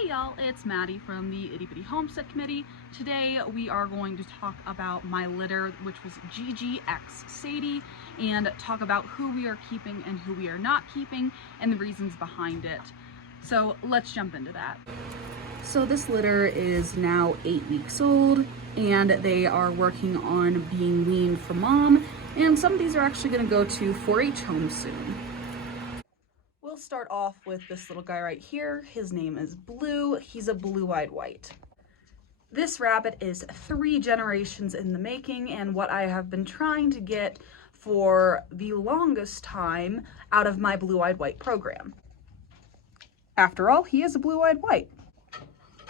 Hey y'all, it's Maddie from the Itty Bitty Homestead Committee. Today we are going to talk about my litter, which was Gigi x Sadie, and talk about who we are keeping and who we are not keeping and the reasons behind it. So let's jump into that. So this litter is now 8 weeks old and they are working on being weaned from mom, and some of these are actually going to go to 4-H homes soon. We'll start off with this little guy right here. His name is Blue. He's a blue-eyed white. This rabbit is 3 generations in the making and what I have been trying to get for the longest time out of my blue-eyed white program. After all, he is a blue-eyed white,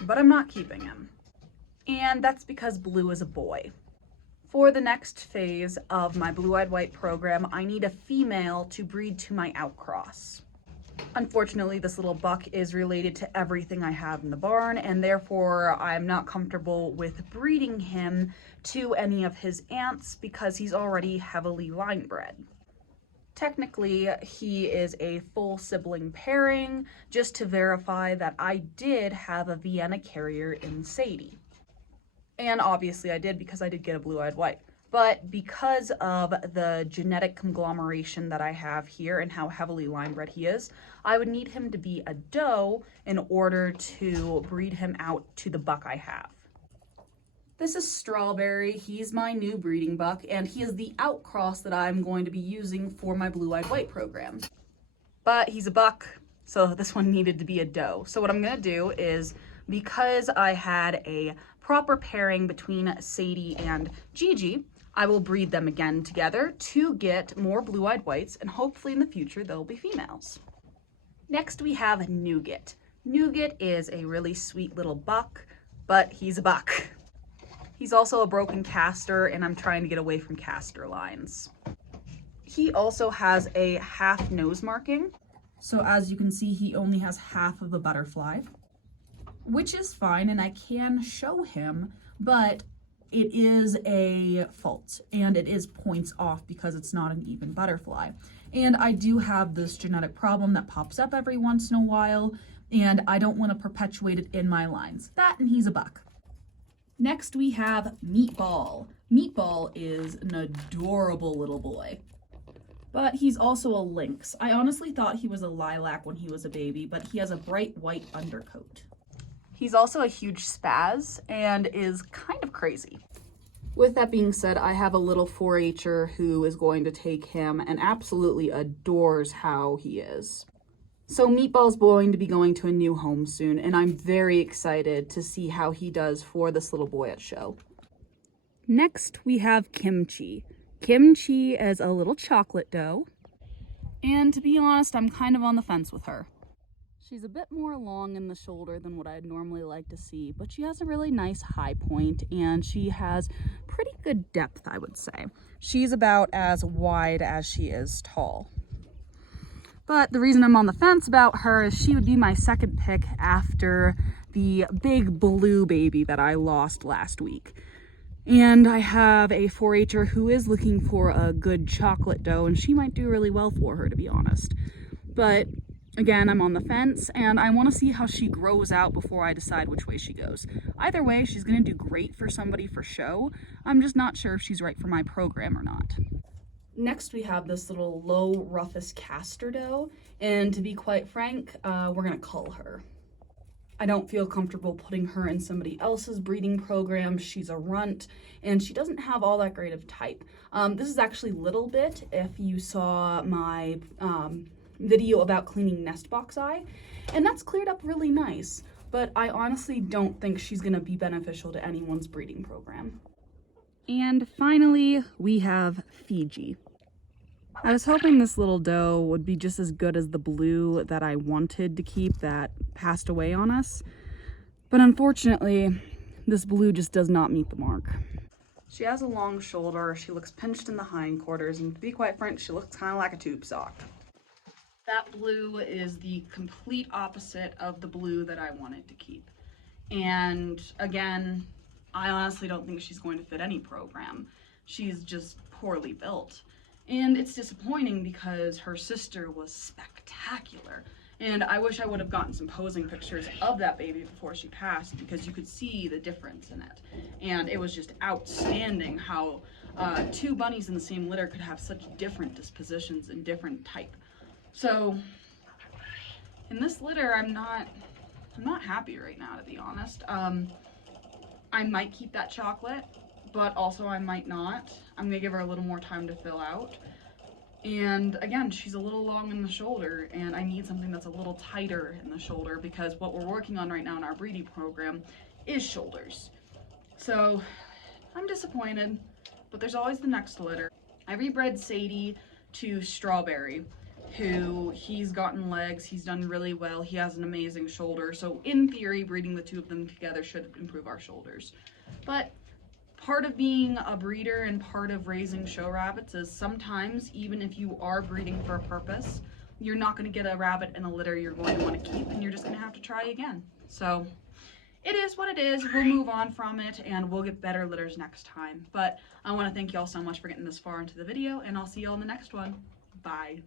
but I'm not keeping him. And that's because Blue is a boy. For the next phase of my blue-eyed white program, I need a female to breed to my outcross. Unfortunately, this little buck is related to everything I have in the barn, and therefore I'm not comfortable with breeding him to any of his aunts because he's already heavily line bred. Technically, he is a full sibling pairing, just to verify that I did have a Vienna carrier in Sadie. And obviously I did because I did get a blue-eyed white. But because of the genetic conglomeration that I have here and how heavily line bred he is, I would need him to be a doe in order to breed him out to the buck I have. This is Strawberry. He's my new breeding buck, and he is the outcross that I'm going to be using for my blue-eyed white program. But he's a buck, so this one needed to be a doe. So what I'm gonna do is, because I had a proper pairing between Sadie and Gigi, I will breed them again together to get more blue-eyed whites, and hopefully in the future they'll be females. Next we have Nougat. Nougat is a really sweet little buck, but he's a buck. He's also a broken castor, and I'm trying to get away from castor lines. He also has a half nose marking. So as you can see, he only has half of a butterfly, which is fine, and I can show him, but it is a fault, and it is points off because it's not an even butterfly. And I do have this genetic problem that pops up every once in a while, and I don't want to perpetuate it in my lines. That, and he's a buck. Next we have Meatball. Meatball is an adorable little boy, but he's also a lynx. I honestly thought he was a lilac when he was a baby, but he has a bright white undercoat. He's also a huge spaz and is kind of crazy. With that being said, I have a little 4-H'er who is going to take him and absolutely adores how he is. So Meatball's going to be going to a new home soon, and I'm very excited to see how he does for this little boy at show. Next, we have Kimchi. Kimchi is a little chocolate doe, and to be honest, I'm kind of on the fence with her. She's a bit more long in the shoulder than what I'd normally like to see, but she has a really nice high point, and she has pretty good depth, I would say. She's about as wide as she is tall. But the reason I'm on the fence about her is she would be my second pick after the big blue baby that I lost last week. And I have a 4-H'er who is looking for a good chocolate doe, and she might do really well for her, to be honest. But again, I'm on the fence, and I want to see how she grows out before I decide which way she goes. Either way, she's going to do great for somebody for show. I'm just not sure if she's right for my program or not. Next, we have this little low Rufous castor doe, and to be quite frank, we're going to cull her. I don't feel comfortable putting her in somebody else's breeding program. She's a runt, and she doesn't have all that great of type. This is actually Little Bit, if you saw my video about cleaning nest box eye, and that's cleared up really nice, but I honestly don't think she's going to be beneficial to anyone's breeding program. And finally, we have Fiji. I was hoping this little doe would be just as good as the blue that I wanted to keep that passed away on us, but unfortunately, this blue just does not meet the mark. She has a long shoulder, she looks pinched in the hindquarters, and to be quite frank, she looks kind of like a tube sock. That blue is the complete opposite of the blue that I wanted to keep. And again, I honestly don't think she's going to fit any program. She's just poorly built. And it's disappointing because her sister was spectacular. And I wish I would have gotten some posing pictures of that baby before she passed, because you could see the difference in it. And it was just outstanding how 2 bunnies in the same litter could have such different dispositions and different type. So in this litter, I'm not happy right now, to be honest. I might keep that chocolate, but also I might not. I'm gonna give her a little more time to fill out. And again, she's a little long in the shoulder, and I need something that's a little tighter in the shoulder, because what we're working on right now in our breeding program is shoulders. So I'm disappointed, but there's always the next litter. I rebred Sadie to Strawberry, who he's gotten legs, he's done really well, he has an amazing shoulder. So in theory, breeding the 2 of them together should improve our shoulders. But part of being a breeder and part of raising show rabbits is sometimes, even if you are breeding for a purpose, you're not going to get a rabbit in a litter you're going to want to keep, and you're just going to have to try again. So it is what it is. We'll move on from it, and we'll get better litters next time. But I want to thank y'all so much for getting this far into the video, and I'll see y'all in the next one. Bye.